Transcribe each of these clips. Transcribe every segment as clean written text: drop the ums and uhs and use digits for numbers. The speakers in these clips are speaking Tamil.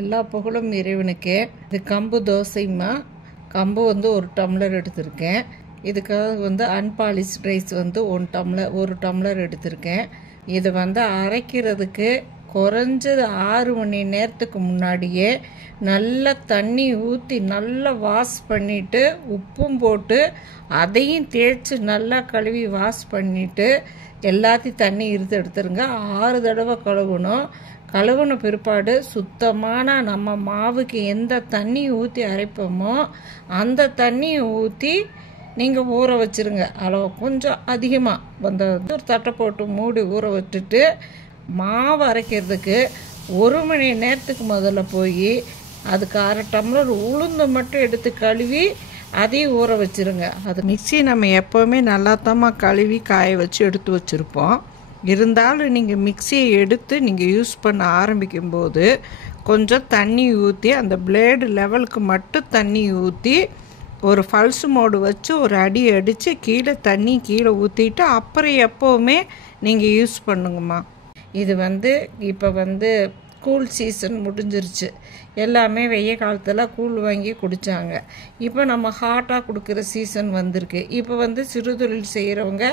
எல்லா புகழும் இறைவனுக்கே. இது கம்பு தோசைமா. கம்பு ஒரு டம்ளர் எடுத்திருக்கேன். இதுக்காக அன்பாலிஷ் ரைஸ் 1 டம்ளர் எடுத்திருக்கேன். இதை அரைக்கிறதுக்கு குறைஞ்சது 6 மணி நேரத்துக்கு முன்னாடியே நல்லா தண்ணி ஊற்றி நல்லா வாஷ் பண்ணிவிட்டு உப்பும் போட்டு அதையும் தேய்ச்சி நல்லா கழுவி வாஷ் பண்ணிவிட்டு எல்லாத்தையும் தண்ணி எடுத்துருங்க. 6 தடவை கழுவணும். கழுவுன பிற்பாடு சுத்தமான நம்ம மாவுக்கு எந்த தண்ணி ஊற்றி அரைப்போமோ அந்த தண்ணியை ஊற்றி நீங்கள் ஊற வச்சுருங்க. அளவு கொஞ்சம் அதிகமாக ஒரு தட்டை போட்டு மூடி ஊற வச்சுட்டு மாவு அரைக்கிறதுக்கு 1 மணி நேரத்துக்கு முதல்ல போய் அதுக்கு 1/2 டம்ளர் உளுந்து மட்டும் எடுத்து கழுவி அதையும் ஊற வச்சுருங்க. அது மிக்ஸி நம்ம எப்போவுமே நல்லாத்தாம்மா கழுவி காய வச்சு எடுத்து வச்சுருப்போம். இருந்தாலும் நீங்கள் மிக்ஸியை எடுத்து நீங்கள் யூஸ் பண்ண ஆரம்பிக்கும்போது கொஞ்சம் தண்ணி ஊற்றி அந்த பிளேடு லெவலுக்கு மட்டும் தண்ணி ஊற்றி ஒரு பல்ஸ் மோடு வச்சு ஒரு அடி அடித்து தண்ணி கீழே ஊற்றிட்டு அப்புறம் எப்போவுமே நீங்கள் யூஸ் பண்ணுங்கம்மா. இது இப்போ கூல் சீசன் முடிஞ்சிருச்சு. எல்லாமே வெய்ய காலத்தில் கூழ் வாங்கி குடித்தாங்க. இப்போ நம்ம ஹாட்டாக கொடுக்குற சீசன் வந்திருக்கு. இப்போ சிறுதொழில் செய்கிறவங்க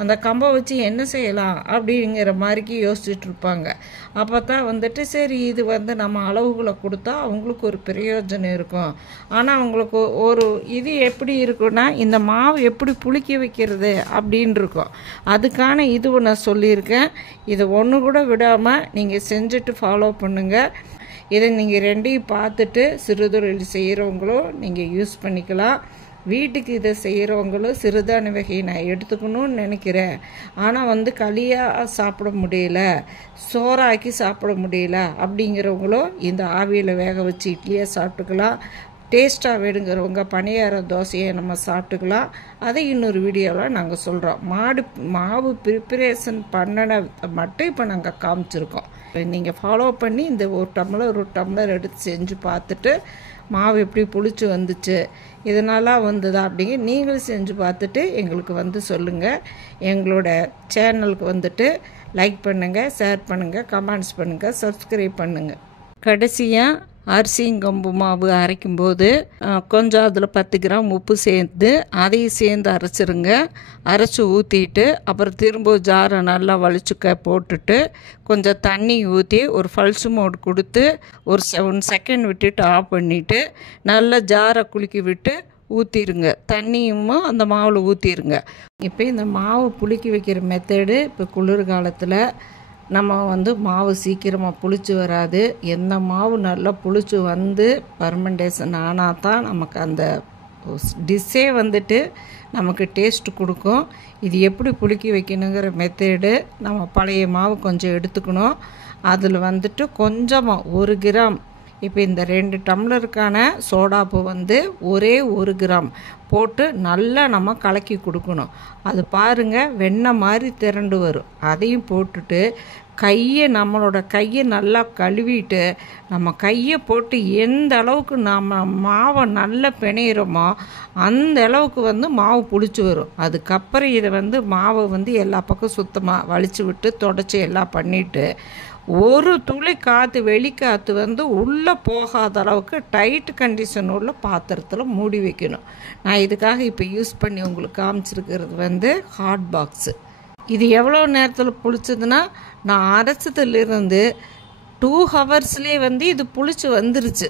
அந்த கம்பை வச்சு என்ன செய்யலாம் அப்படிங்கிற மாதிரிக்கு யோசிச்சுட்டு இருப்பாங்க. அப்போ தான் சரி இது நம்ம அளவுகளை கொடுத்தா அவங்களுக்கு ஒரு பிரயோஜனம் இருக்கும். ஆனால் அவங்களுக்கு ஒரு இது எப்படி இருக்குன்னா இந்த மாவு எப்படி புளிக்க வைக்கிறது அப்படின்னு இருக்கும். அதுக்கான இது நான் சொல்லியிருக்கேன். இதை ஒன்று கூட விடாமல் நீங்கள் செஞ்சுட்டு ஃபாலோ பண்ணுங்கள். இதை நீங்கள் ரெண்டையும் பார்த்துட்டு சிறுதொழில் செய்கிறவங்களும் நீங்கள் யூஸ் பண்ணிக்கலாம். வீட்டுக்கு இதை செய்கிறவங்களும் சிறுதானிய வகையை நான் எடுத்துக்கணும்னு நினைக்கிறேன். ஆனால் களியாக சாப்பிட முடியல, சோறாக்கி சாப்பிட முடியல அப்படிங்கிறவங்களும் இந்த ஆவியில் வேக வச்சு இட்லியாக சாப்பிட்டுக்கலாம். டேஸ்ட்டாக வேணுங்கிறவங்க பணியார தோசையை நம்ம சாப்பிட்டுக்கலாம். அதை இன்னொரு வீடியோவில் நாங்கள் சொல்கிறோம். மாவு ப்ரிப்பரேஷன் பண்ணன மட்டும் இப்போ நாங்கள் காமிச்சிருக்கோம். நீங்கள் ஃபாலோ பண்ணி இந்த 1 டம்ளர் எடுத்து செஞ்சு பார்த்துட்டு மாவு எப்படி புளிச்சு வந்துச்சு, இதனால வந்ததா அப்படிங்க நீங்களும் செஞ்சு பார்த்துட்டு எங்களுக்கு சொல்லுங்கள். எங்களோட சேனலுக்கு லைக் பண்ணுங்கள், ஷேர் பண்ணுங்கள், கமெண்ட்ஸ் பண்ணுங்கள், சப்ஸ்கிரைப் பண்ணுங்கள். கடைசியாக அரிசியும் கம்பு மாவு அரைக்கும்போது கொஞ்சம் அதில் 10 கிராம் உப்பு சேர்த்து அதையும் சேர்ந்து அரைச்சிருங்க. அரைச்சி ஊற்றிட்டு அப்புறம் திரும்ப ஜாரை நல்லா வலிச்சுக்க போட்டுட்டு கொஞ்சம் தண்ணி ஊற்றி ஒரு பல்ஸ் மோடு கொடுத்து ஒரு 1 செகண்ட் விட்டுட்டு ஆஃப் பண்ணிவிட்டு நல்லா ஜாரை குலுக்கி விட்டு ஊற்றிடுங்க. தண்ணியும் அந்த மாவில் ஊற்றிடுங்க. இப்போ இந்த மாவு புளிக்க வைக்கிற மெத்தடு இப்போ குளிர்காலத்தில் நம்ம மாவு சீக்கிரமாக புளிச்சு வராது. எந்த மாவு நல்லா புளிச்சு பர்மெண்டேஷன் ஆனால் தான் நமக்கு அந்த டிஷ்ஷே நமக்கு டேஸ்ட்டு கொடுக்கும். இது எப்படி புளிக்க வைக்கணுங்கிற மெத்தேடு நம்ம பழைய மாவு கொஞ்சம் எடுத்துக்கணும். அதில் கொஞ்சமாக 1 கிராம் இப்போ இந்த 2 டம்ளருக்கான சோடாப்பு ஒரே 1 கிராம் போட்டு நல்லா நம்ம கலக்கி கொடுக்கணும். அது பாருங்கள் வெண்ணெய் மாதிரி திரண்டு வரும். அதையும் போட்டுட்டு நம்மளோட கையை நல்லா கழுவிட்டு நம்ம கையை போட்டு எந்த அளவுக்கு நம்ம மாவை நல்லா பிணையிறோமோ அந்த அளவுக்கு மாவு புளிச்சு வரும். அதுக்கப்புறம் இதை மாவை எல்லா பக்கம் சுத்தமாக வலிச்சு விட்டு தொடச்சி எல்லாம் பண்ணிவிட்டு ஒரு துளி காற்று வெளிக்காற்று உள்ளே போகாத அளவுக்கு டைட் கண்டிஷன் உள்ள பாத்திரத்தில் மூடி வைக்கணும். நான் இதுக்காக இப்போ யூஸ் பண்ணி உங்களுக்கு காமிச்சிருக்கிறது ஹாட் பாக்ஸு. இது எவ்வளோ நேரத்தில் புளிச்சதுன்னா நான் அரைச்சதுலேருந்து 2 ஹவர்ஸ்லேயே இது புளிச்சு வந்துருச்சு.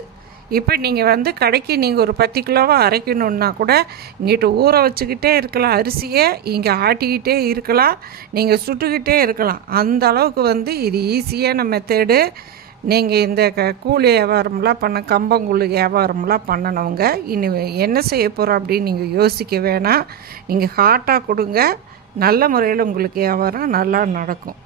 இப்போ நீங்கள் கடைக்கு நீங்கள் ஒரு 10 கிலோவாக அரைக்கணுன்னா கூட இங்கிட்ட ஊற வச்சுக்கிட்டே இருக்கலாம். அரிசியை இங்கே ஆட்டிக்கிட்டே இருக்கலாம், நீங்கள் சுட்டுக்கிட்டே இருக்கலாம். அந்த அளவுக்கு இது ஈஸியான மெத்தேடு. நீங்கள் இந்த கூலி வியாபாரம்லாம் கம்பங்கூழ் வியாபாரம்லாம் பண்ணினவங்க இனி என்ன செய்ய போகிறோம் அப்படின்னு நீங்கள் யோசிக்க வேணாம். நீங்கள் ஹாட்டாக கொடுங்க, நல்ல முறையில் உங்களுக்கு வியாபாரம் நல்லா நடக்கும்.